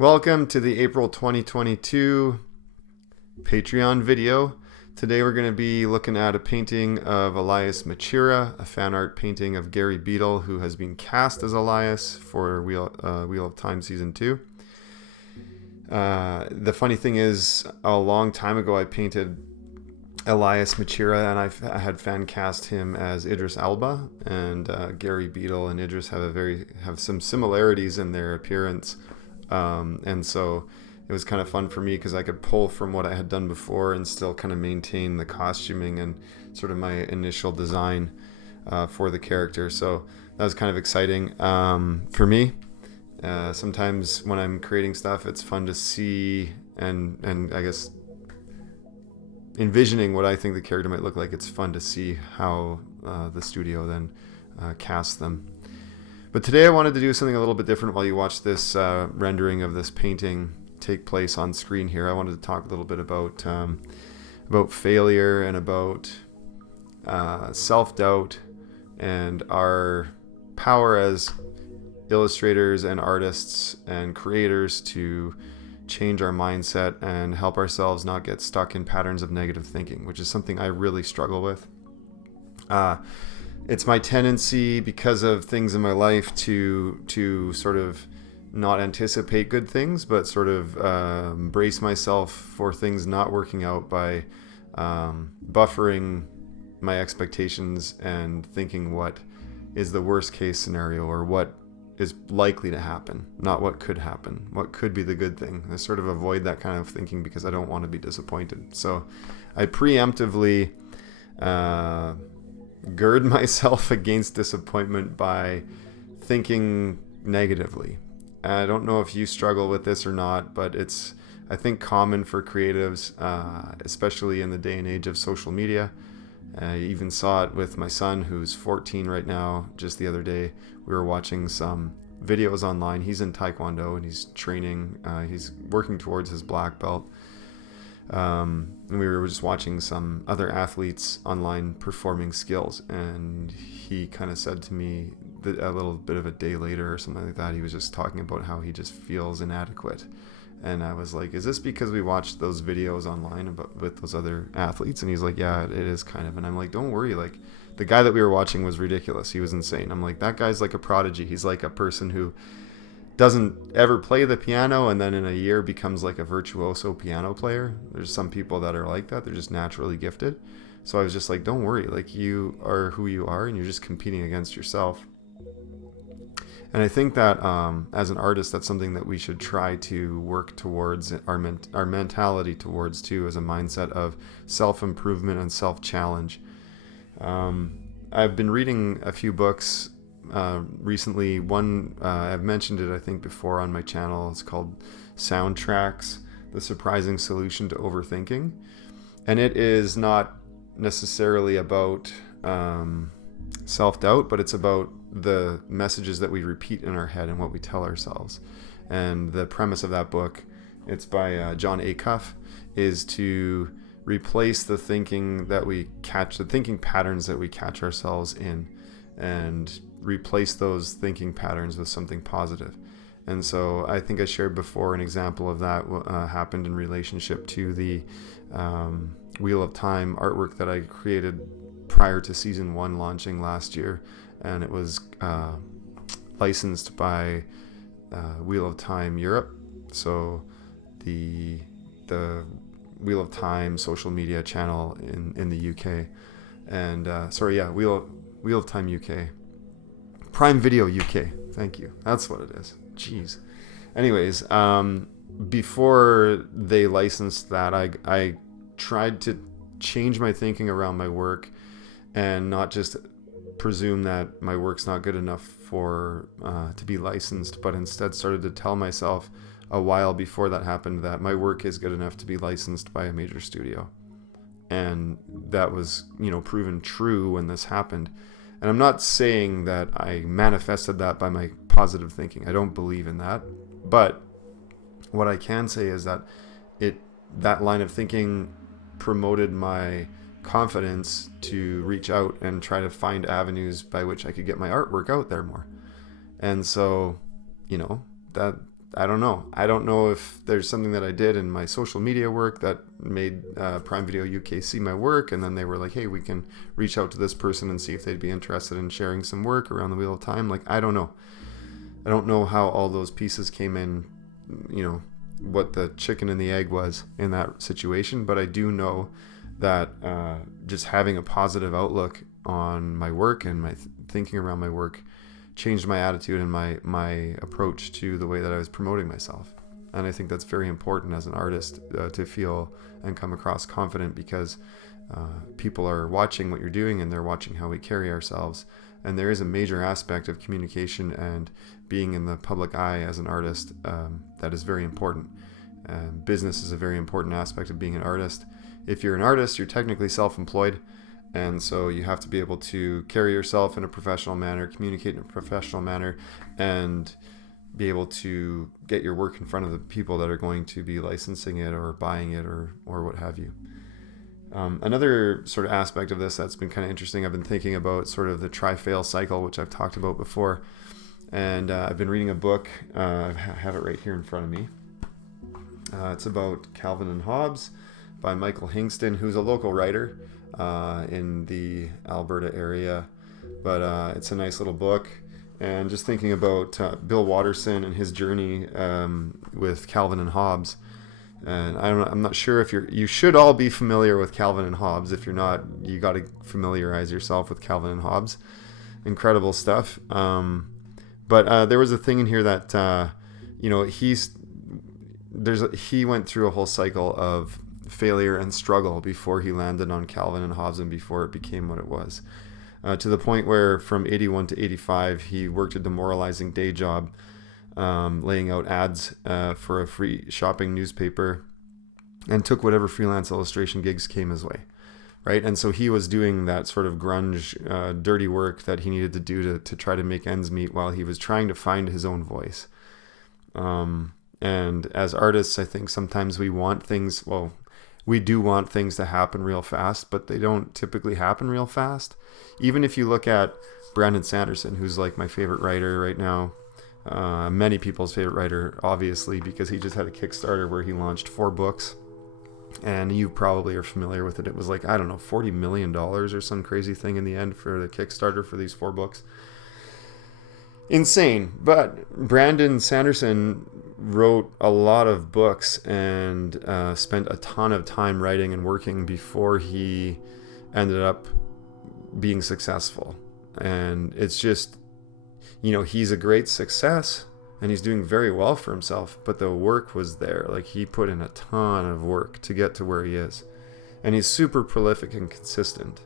Welcome to the April 2022 Patreon video. Today we're going to be looking at a painting of Elyas Machera, a fan art painting of Gary Beadle, who has been cast as Elyas for Wheel of Time Season 2. The funny thing is, a long time ago I painted Elyas Machera, and I had fan cast him as Idris Elba, and Gary Beadle and Idris have some similarities in their appearance. And so it was kind of fun for me because I could pull from what I had done before and still kind of maintain the costuming and sort of my initial design for the character. So that was kind of exciting for me. Sometimes when I'm creating stuff, it's fun to see and I guess envisioning what I think the character might look like. It's fun to see how the studio then casts them. But today I wanted to do something a little bit different while you watch this rendering of this painting take place on screen here. I wanted to talk a little bit about failure and about self-doubt and our power as illustrators and artists and creators to change our mindset and help ourselves not get stuck in patterns of negative thinking, which is something I really struggle with. It's my tendency, because of things in my life, to sort of not anticipate good things, but sort of brace myself for things not working out by buffering my expectations and thinking what is the worst case scenario or what is likely to happen, not what could happen, what could be the good thing. I sort of avoid that kind of thinking because I don't want to be disappointed. So I preemptively gird myself against disappointment by thinking negatively. I don't know if you struggle with this or not, but it's, I think, common for creatives, especially in the day and age of social media. I even saw it with my son, who's 14 right now. Just the other day, we were watching some videos online. He's in Taekwondo and he's training. He's working towards his black belt. And we were just watching some other athletes online performing skills, and he kind of said to me that a little bit of a day later or something like that, he was just talking about how he just feels inadequate. And I was like, is this because we watched those videos online with those other athletes? And he's like, yeah, it is kind of. And I'm like, don't worry, like, the guy that we were watching was ridiculous. He was insane. I'm like, that guy's like a prodigy. He's like a person who doesn't ever play the piano and then in a year becomes like a virtuoso piano player. There's some people that are like that. They're just naturally gifted. So I was just like, don't worry, like, you are who you are and you're just competing against yourself. And I think that as an artist, that's something that we should try to work towards, our mentality towards too, as a mindset of self-improvement and self-challenge. I've been reading a few books recently. One, I've mentioned it, I think, before on my channel. It's called Soundtracks: The Surprising Solution to Overthinking. And it is not necessarily about self-doubt, but it's about the messages that we repeat in our head and what we tell ourselves. And the premise of that book, it's by John Acuff, is to replace the thinking patterns that we catch ourselves in, and replace those thinking patterns with something positive. And so I think I shared before an example of that happened in relationship to the Wheel of Time artwork that I created prior to season 1 launching last year, and it was licensed by Wheel of Time Europe, so the Wheel of Time social media channel in the UK, and Wheel of Time UK, Prime Video UK. Thank you. That's what it is. Jeez. Anyways, before they licensed that, I tried to change my thinking around my work and not just presume that my work's not good enough for to be licensed, but instead started to tell myself a while before that happened that my work is good enough to be licensed by a major studio. And that was, proven true when this happened. And I'm not saying that I manifested that by my positive thinking. I don't believe in that. But what I can say is that that line of thinking promoted my confidence to reach out and try to find avenues by which I could get my artwork out there more. And so, that I don't know. I don't know if there's something that I did in my social media work that made Prime Video UK see my work, and then they were like, hey, we can reach out to this person and see if they'd be interested in sharing some work around the Wheel of Time. Like, I don't know. I don't know how all those pieces came in, you know, what the chicken and the egg was in that situation, but I do know that just having a positive outlook on my work and my thinking around my work changed my attitude and my approach to the way that I was promoting myself. And I think that's very important as an artist, to feel and come across confident, because people are watching what you're doing and they're watching how we carry ourselves. And there is a major aspect of communication and being in the public eye as an artist that is very important. Business is a very important aspect of being an artist. If you're an artist, you're technically self-employed, and so you have to be able to carry yourself in a professional manner, communicate in a professional manner, and be able to get your work in front of the people that are going to be licensing it or buying it or what have you. Another sort of aspect of this that's been kind of interesting, I've been thinking about sort of the try-fail cycle, which I've talked about before. And I've been reading a book. I have it right here in front of me. It's about Calvin and Hobbes by Michael Hingston, who's a local writer in the Alberta area. But it's a nice little book. And just thinking about Bill Watterson and his journey with Calvin and Hobbes. And I'm not sure if you should all be familiar with Calvin and Hobbes. If you're not, you got to familiarize yourself with Calvin and Hobbes. Incredible stuff. But there was a thing in here that he went through a whole cycle of failure and struggle before he landed on Calvin and Hobbes and before it became what it was. To the point where from 81 to 85, he worked a demoralizing day job, laying out ads for a free shopping newspaper, and took whatever freelance illustration gigs came his way, right? And so he was doing that sort of grunge, dirty work that he needed to do to try to make ends meet while he was trying to find his own voice. And as artists, I think sometimes we do want things to happen real fast, but they don't typically happen real fast. Even if you look at Brandon Sanderson, who's like my favorite writer right now, many people's favorite writer, obviously, because he just had a Kickstarter where he launched 4 books, and you probably are familiar with it. It was like, I don't know, $40 million or some crazy thing in the end for the Kickstarter for these 4 books. Insane. But Brandon Sanderson wrote a lot of books and spent a ton of time writing and working before he ended up being successful. And it's just, he's a great success and he's doing very well for himself, but the work was there. Like, he put in a ton of work to get to where he is, and he's super prolific and consistent.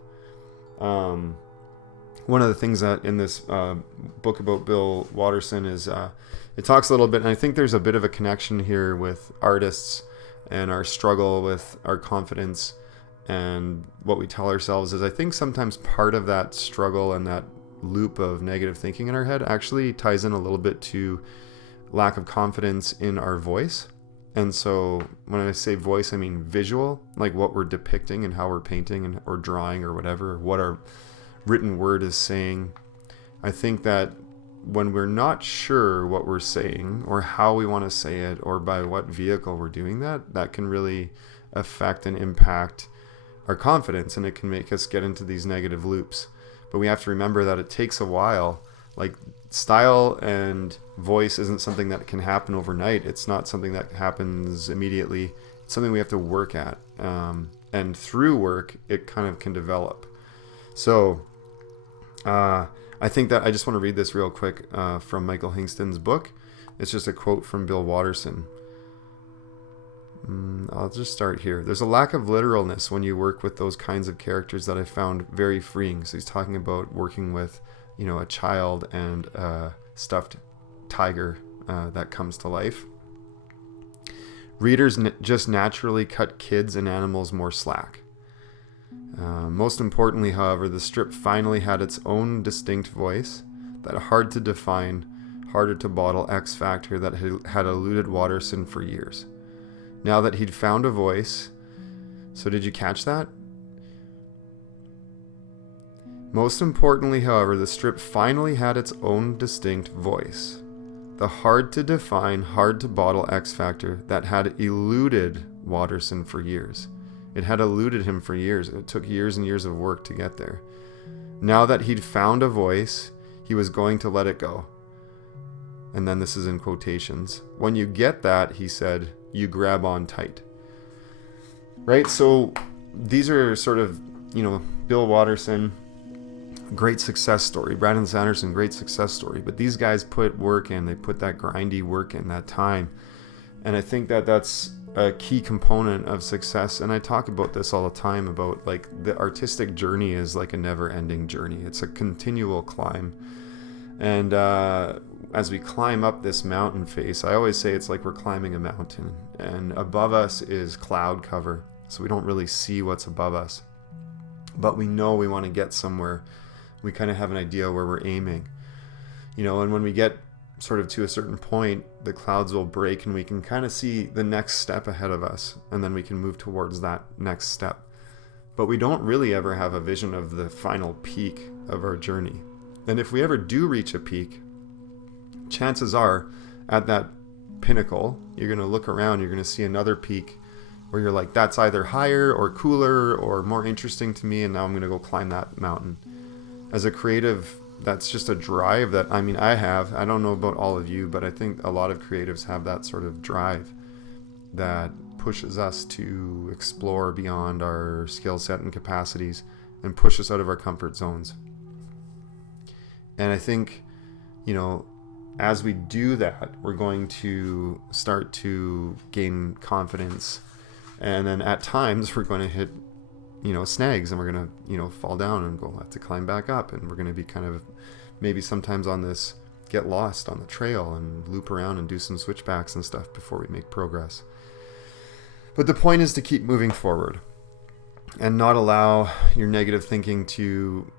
One of the things that in this book about Bill Watterson is it talks a little bit, and I think there's a bit of a connection here with artists and our struggle with our confidence and what we tell ourselves. Is I think sometimes part of that struggle and that loop of negative thinking in our head actually ties in a little bit to lack of confidence in our voice. And so when I say voice, I mean visual, like what we're depicting and how we're painting or drawing or whatever, what our written word is saying. I think that when we're not sure what we're saying or how we want to say it or by what vehicle we're doing that can really affect and impact our confidence, and it can make us get into these negative loops. But we have to remember that it takes a while. Like, style and voice isn't something that can happen overnight. It's not something that happens immediately. It's something we have to work at. And through work, it kind of can develop. So I think that I just want to read this real quick from Michael Hingston's book. It's just a quote from Bill Watterson. I'll just start here. There's a lack of literalness when you work with those kinds of characters that I found very freeing. So he's talking about working with, a child and a stuffed tiger that comes to life. Readers just naturally cut kids and animals more slack. Most importantly, however, the strip finally had its own distinct voice, that hard to define, harder to bottle X factor that had eluded Watterson for years. Now that he'd found a voice, so did you catch that? Most importantly, however, the strip finally had its own distinct voice, the hard to define, hard to bottle X factor that had eluded Watterson for years. It had eluded him for years. It took years and years of work to get there. Now that he'd found a voice, he was going to let it go. And then this is in quotations. When you get that, he said, you grab on tight. Right? So these are sort of, Bill Watterson, great success story. Brandon Sanderson, great success story. But these guys put work in. They put that grindy work in, that time. And I think that that's a key component of success. And I talk about this all the time about like the artistic journey is like a never-ending journey. It's a continual climb. And as we climb up this mountain face, I always say it's like we're climbing a mountain. And above us is cloud cover. So we don't really see what's above us. But we know we want to get somewhere. We kind of have an idea where we're aiming. And when we get sort of to a certain point, the clouds will break and we can kind of see the next step ahead of us. And then we can move towards that next step. But we don't really ever have a vision of the final peak of our journey. And if we ever do reach a peak, chances are at that pinnacle, you're going to look around, you're going to see another peak where you're like, that's either higher or cooler or more interesting to me, and now I'm going to go climb that mountain. As a creative, that's just a drive that, I have. I don't know about all of you, but I think a lot of creatives have that sort of drive that pushes us to explore beyond our skill set and capacities and push us out of our comfort zones. And I think, as we do that, we're going to start to gain confidence. And then at times we're going to hit, snags, and we're going to, fall down and go have to climb back up. And we're going to be kind of maybe sometimes on this, get lost on the trail and loop around and do some switchbacks and stuff before we make progress. But the point is to keep moving forward and not allow your negative thinking to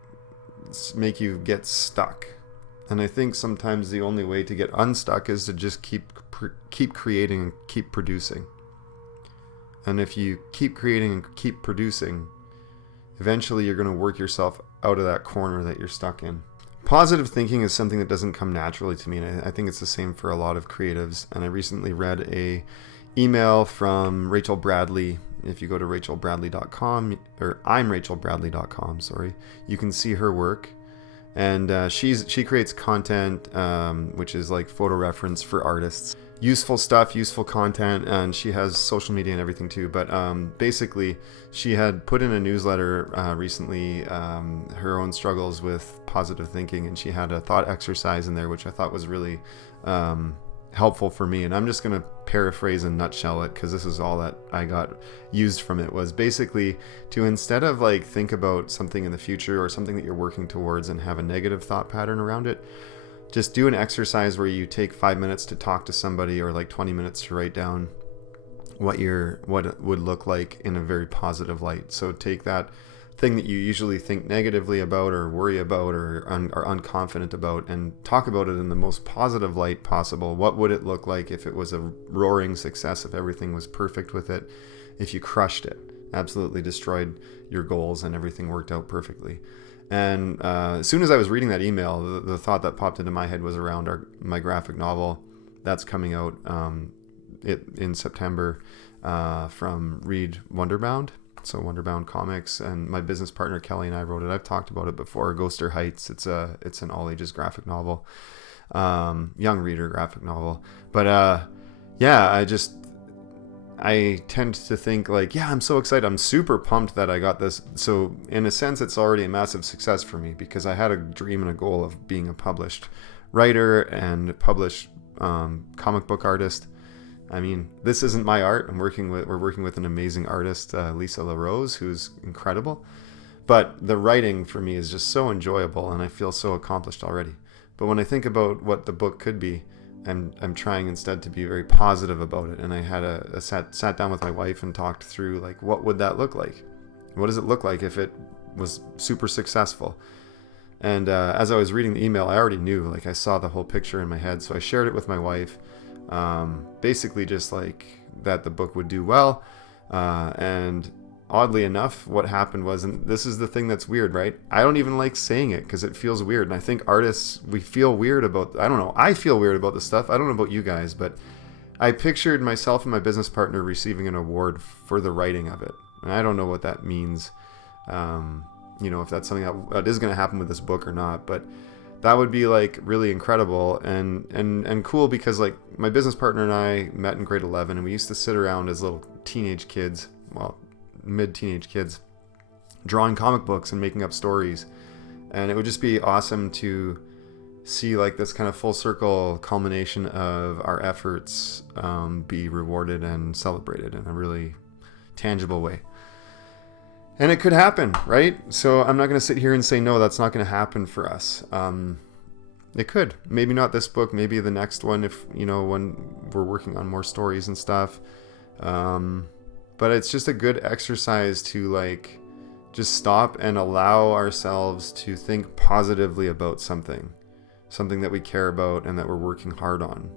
make you get stuck. And I think sometimes the only way to get unstuck is to just keep creating and keep producing. And if you keep creating and keep producing, eventually you're going to work yourself out of that corner that you're stuck in. Positive thinking is something that doesn't come naturally to me, and I think it's the same for a lot of creatives. And I recently read a email from Rachel Bradley. If you go to rachelbradley.com, or imrachelbradley.com, you can see her work. And she creates content, which is like photo reference for artists. Useful stuff, useful content, and she has social media and everything too. But basically, she had put in a newsletter recently her own struggles with positive thinking, and she had a thought exercise in there, which I thought was really helpful for me. And I'm just going to paraphrase and nutshell it, because this is all that I got used from it. Was basically to, instead of like think about something in the future or something that you're working towards and have a negative thought pattern around it, just do an exercise where you take 5 minutes to talk to somebody, or like 20 minutes to write down what it would look like in a very positive light. So take that thing that you usually think negatively about or worry about or are unconfident about, and talk about it in the most positive light possible. What would it look like if it was a roaring success, if everything was perfect with it, if you crushed it, absolutely destroyed your goals and everything worked out perfectly. And as soon as I was reading that email, the thought that popped into my head was around my graphic novel that's coming out in September from Read Wonderbound. So Wonderbound Comics, and my business partner Kelly and I wrote it. I've talked about it before. Ghoster Heights. It's an all ages graphic novel, young reader graphic novel. But I tend to think like, I'm so excited. I'm super pumped that I got this. So in a sense, it's already a massive success for me, because I had a dream and a goal of being a published writer and published comic book artist. This isn't my art. We're working with an amazing artist, Lisa LaRose, who's incredible. But the writing for me is just so enjoyable, and I feel so accomplished already. But when I think about what the book could be, I'm trying instead to be very positive about it. And I had sat down with my wife and talked through, like, what would that look like? What does it look like if it was super successful? And as I was reading the email, I already knew, like, I saw the whole picture in my head. So I shared it with my wife, basically just like that the book would do well. And oddly enough, what happened was, and this is the thing that's weird, right? I don't even like saying it because it feels weird. And I think artists, we feel weird about, I don't know, I feel weird about this stuff. I don't know about you guys, but I pictured myself and my business partner receiving an award for the writing of it. And I don't know what that means. If that's something that is going to happen with this book or not, but that would be like really incredible and cool, because like my business partner and I met in grade 11, and we used to sit around as little teenage kids, well, mid-teenage kids, drawing comic books and making up stories. And it would just be awesome to see like this kind of full circle culmination of our efforts be rewarded and celebrated in a really tangible way. And it could happen, right? So I'm not going to sit here and say, no, that's not going to happen for us. It could. Maybe not this book, maybe the next one, if, when we're working on more stories and stuff. But it's just a good exercise to like just stop and allow ourselves to think positively about something that we care about and that we're working hard on.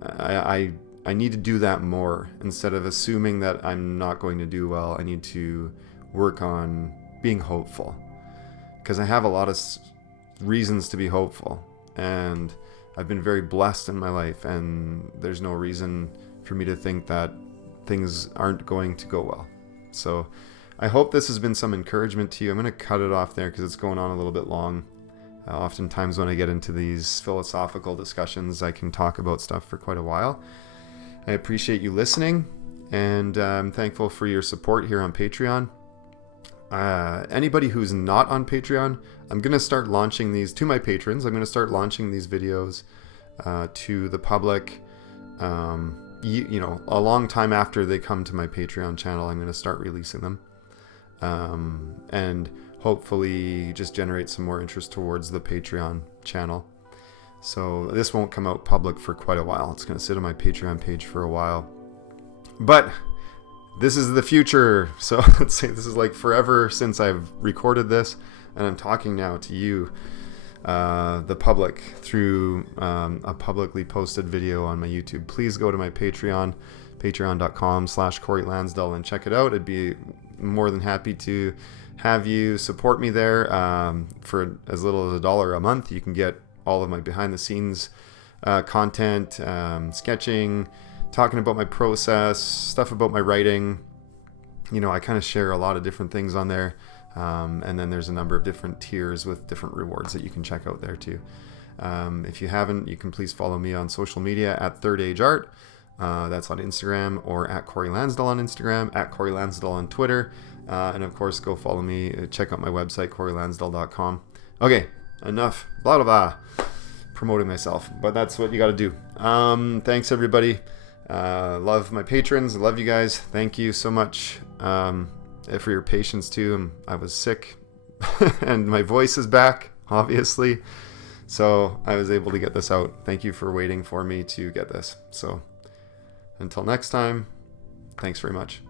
I need to do that more. Instead of assuming that I'm not going to do well, I need to work on being hopeful, because I have a lot of reasons to be hopeful, and I've been very blessed in my life, and there's no reason for me to think that things aren't going to go well. So I hope this has been some encouragement to you. I'm going to cut it off there because it's going on a little bit long. Oftentimes when I get into these philosophical discussions, I can talk about stuff for quite a while. I appreciate you listening, and I'm thankful for your support here on Patreon. Anybody who's not on Patreon, I'm going to start launching these to my patrons. I'm going to start launching these videos to the public. A long time after they come to my Patreon channel, I'm going to start releasing them. And hopefully just generate some more interest towards the Patreon channel. So this won't come out public for quite a while. It's going to sit on my Patreon page for a while. But this is the future. So let's say this is like forever since I've recorded this, and I'm talking now to you, the public, through a publicly posted video on my YouTube. Please go to my Patreon, patreon.com/Corey Lansdell, and check it out. I'd be more than happy to have you support me there. For as little as $1 a month, you can get all of my behind the scenes content, sketching, talking about my process, stuff about my writing. I kind of share a lot of different things on there. And then there's a number of different tiers with different rewards that you can check out there too. If you haven't, you can please follow me on social media at Third Age Art. That's on Instagram, or at Corey Lansdell on Instagram, at Corey Lansdell on Twitter. And of course, go follow me. Check out my website, CoreyLansdell.com. Okay, enough blah, blah, blah, promoting myself, but that's what you got to do. Thanks, everybody. Love my patrons. Love you guys. Thank you so much for your patience too. I was sick and my voice is back, obviously. So I was able to get this out. Thank you for waiting for me to get this. So until next time, thanks very much.